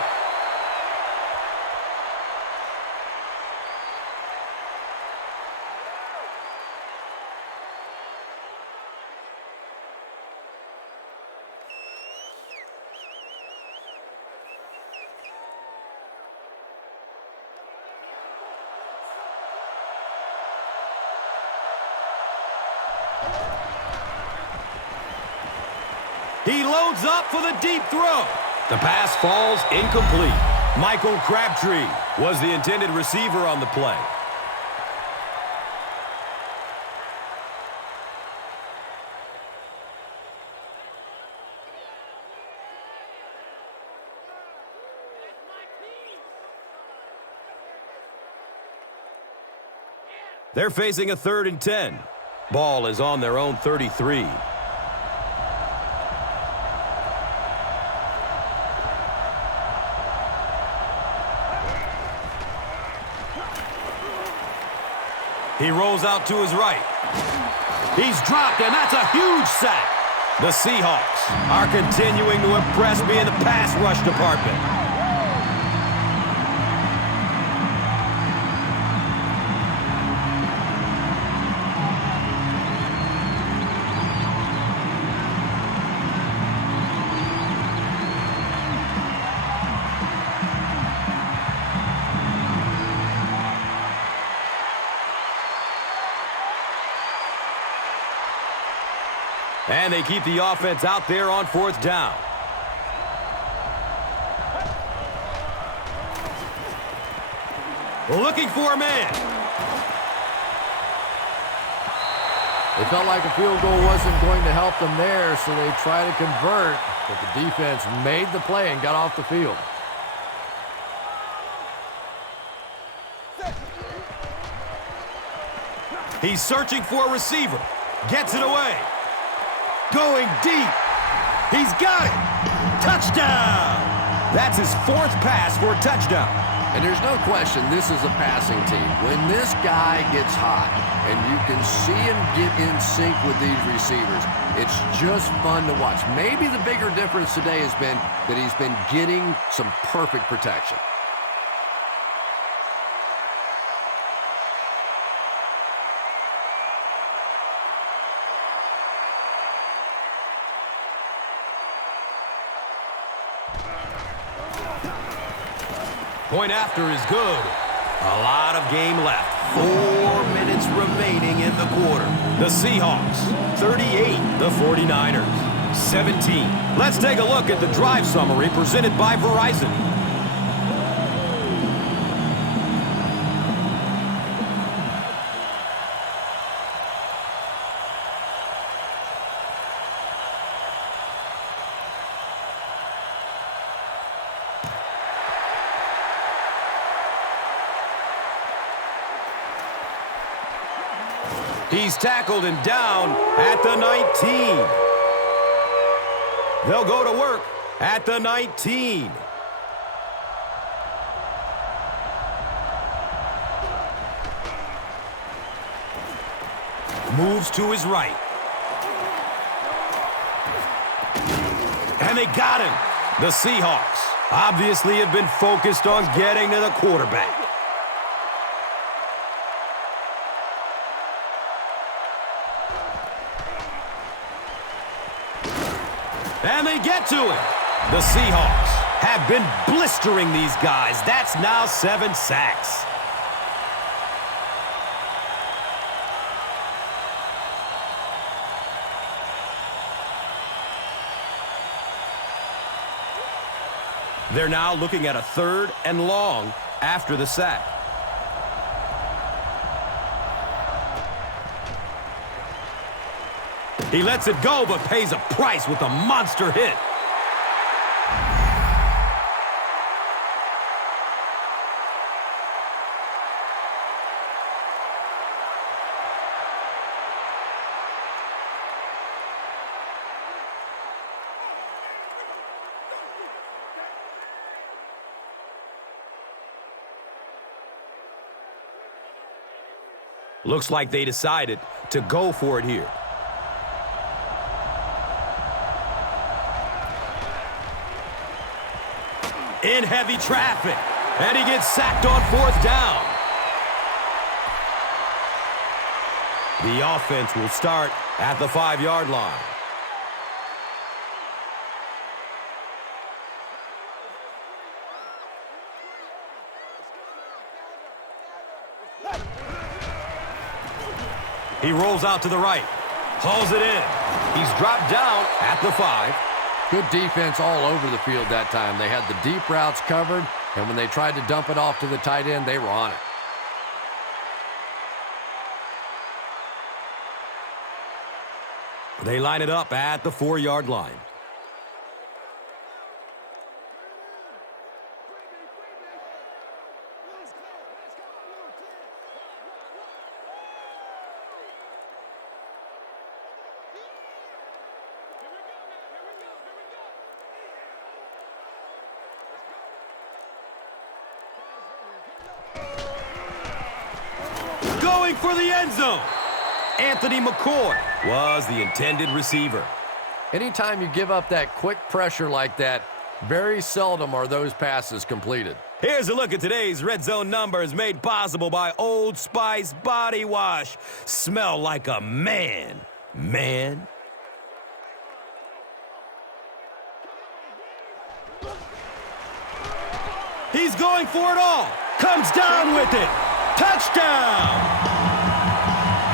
He loads up for the deep throw. The pass falls incomplete. Michael Crabtree was the intended receiver on the play. They're facing a 3rd and 10. Ball is on their own 33. He rolls out to his right. He's dropped, and that's a huge sack. The Seahawks are continuing to impress me in the pass rush department. And they keep the offense out there on 4th down. Looking for a man. They felt like a field goal wasn't going to help them there, so they try to convert, but the defense made the play and got off the field. He's searching for a receiver. Gets it away. Going deep. He's got it. Touchdown. That's his 4th pass for a touchdown. And there's no question this is a passing team. When this guy gets hot and you can see him get in sync with these receivers, it's just fun to watch. Maybe the bigger difference today has been that he's been getting some perfect protection. Point after is good. A lot of game left. 4 minutes remaining in the quarter. The Seahawks, 38. The 49ers, 17. Let's take a look at the drive summary presented by Verizon. He's tackled and down at the 19. They'll go to work at the 19. Moves to his right. And they got him. The Seahawks obviously have been focused on getting to the quarterback. And they get to him. The Seahawks have been blistering these guys. That's now 7 sacks. They're now looking at a 3rd and long after the sack. He lets it go, but pays a price with a monster hit. Looks like they decided to go for it here. In heavy traffic, and he gets sacked on 4th down. The offense will start at the 5-yard line. He rolls out to the right, hauls it in. He's dropped down at the 5. Good defense all over the field that time. They had the deep routes covered, and when they tried to dump it off to the tight end, they were on it. They line it up at the 4-yard line. Going for the end zone. Anthony McCoy was the intended receiver. Anytime you give up that quick pressure like that, very seldom are those passes completed. Here's a look at today's Red Zone numbers made possible by Old Spice Body Wash. Smell like a man. Man. He's going for it all. Comes down with it. Touchdown!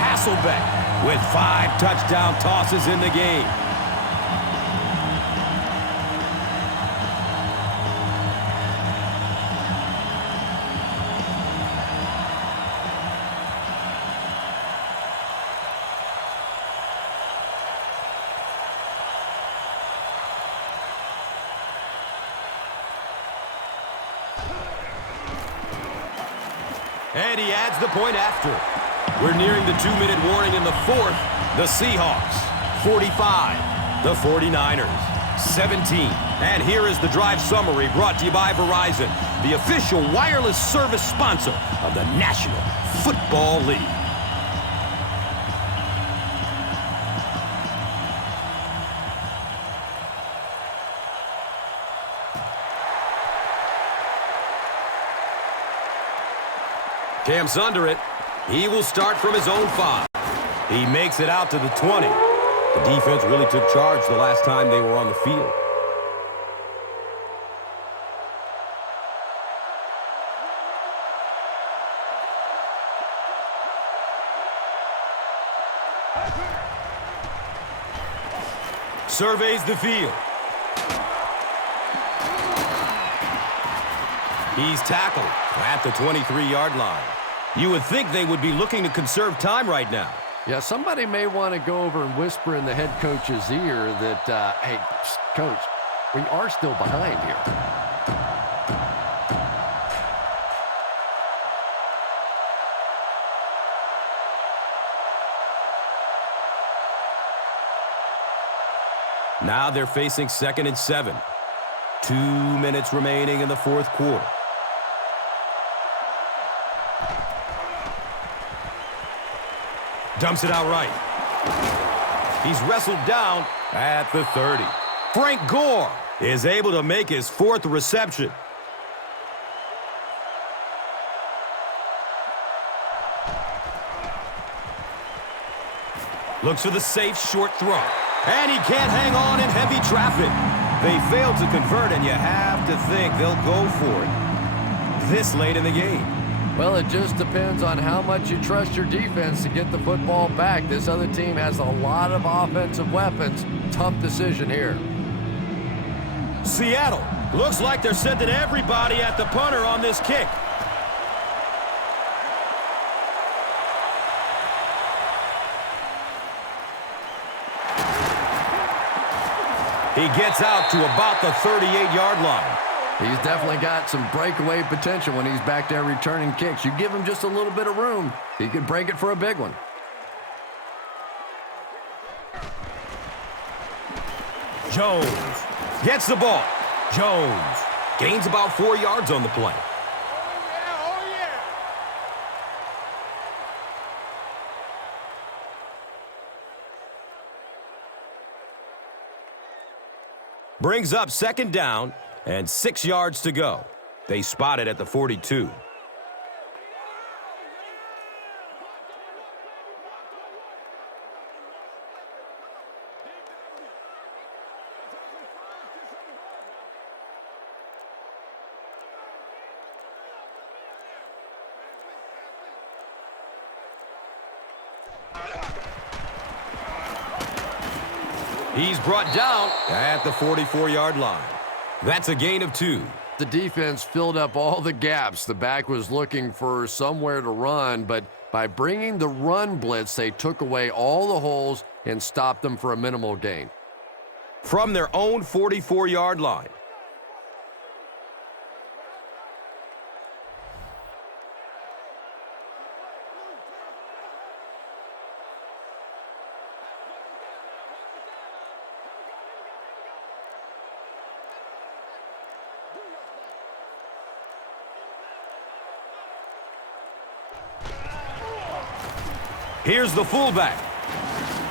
Hasselbeck with 5 touchdown tosses in the game. And he adds the point after. We're nearing the 2-minute warning in the 4th. The Seahawks, 45. The 49ers, 17. And here is the drive summary brought to you by Verizon, the official wireless service sponsor of the National Football League. Cam's under it. He will start from his own 5. He makes it out to the 20. The defense really took charge the last time they were on the field. Surveys the field. He's tackled at the 23-yard line. You would think they would be looking to conserve time right now. Yeah, somebody may want to go over and whisper in the head coach's ear that, hey, coach, we are still behind here. Now they're facing 2nd and 7. 2 minutes remaining in the 4th quarter. Dumps it out right. He's wrestled down at the 30. Frank Gore is able to make his 4th reception. Looks for the safe short throw. And he can't hang on in heavy traffic. They failed to convert, and you have to think they'll go for it this late in the game. Well, it just depends on how much you trust your defense to get the football back. This other team has a lot of offensive weapons. Tough decision here. Seattle looks like they're sending everybody at the punter on this kick. He gets out to about the 38-yard line. He's definitely got some breakaway potential when he's back there returning kicks. You give him just a little bit of room, he could break it for a big one. Jones gets the ball. Jones gains about 4 yards on the play. Brings up 2nd down and 6 yards to go. They spot it at the 42. He's brought down at the 44-yard line. That's a gain of 2. The defense filled up all the gaps. The back was looking for somewhere to run, but by bringing the run blitz, they took away all the holes and stopped them for a minimal gain. From their own 44-yard line. Here's the fullback.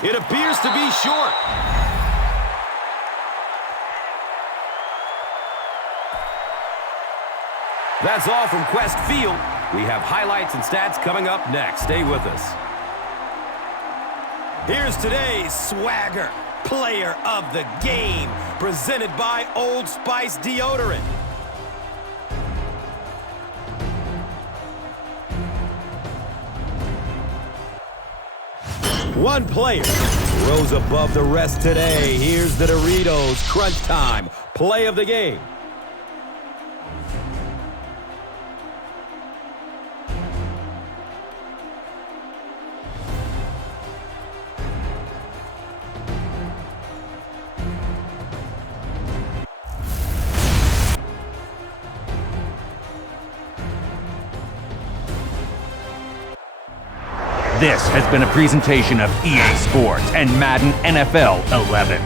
It appears to be short. That's all from Quest Field. We have highlights and stats coming up next. Stay with us. Here's today's Swagger Player of the Game, presented by Old Spice Deodorant. One player rose above the rest today. Here's the Doritos Crunch Time Play of the Game. This has been a presentation of EA Sports and Madden NFL 11.